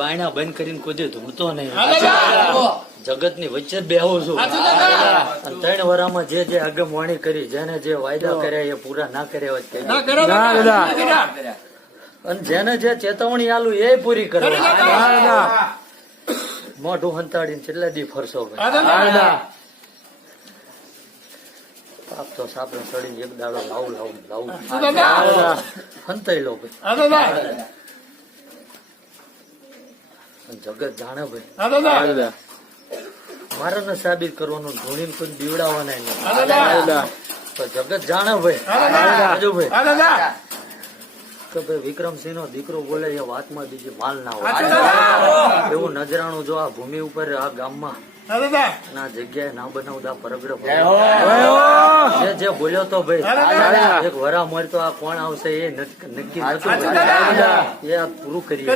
બાયણા બંધ કરીને કોઈ ધૂમતો નહીં, જગત ની વચ્ચે બેહું છું. અને 3 વર્ષમાં જે આગમવાણી કરી, જેને જે વાયદા કર્યા એ પૂરા ના કર્યા, અને જેને જે ચેતવણી આલું એ પૂરી કરવા. મોઢું હંતાડીને કેટલા દી ફરશો ભાઈ? આપ તો સાપડે ચડીને એક દાડો લાવું હંતાઈ લો ભાઈ. જગત જાણે ભાઈ, મારે ને સાબિત કરવાનું, ધોણીને કોઈ દીવડાવવાના નહીં. તો જગત જાણે ભાઈ, ભાઈ કે ભાઈ વિક્રમસિંહ નો દીકરો બોલે એ વાતમાં બીજી માલ ના હોય. એવું નજરાણું જો આ ભૂમિ ઉપર આ ગામમાં ના જગ્યાએ ના બનાવતા પરગડો જે બોલ્યો તો ભાઈ, એક વરા મળતો આ કોણ આવશે એ નક્કી નતું, એ પૂરું કરી.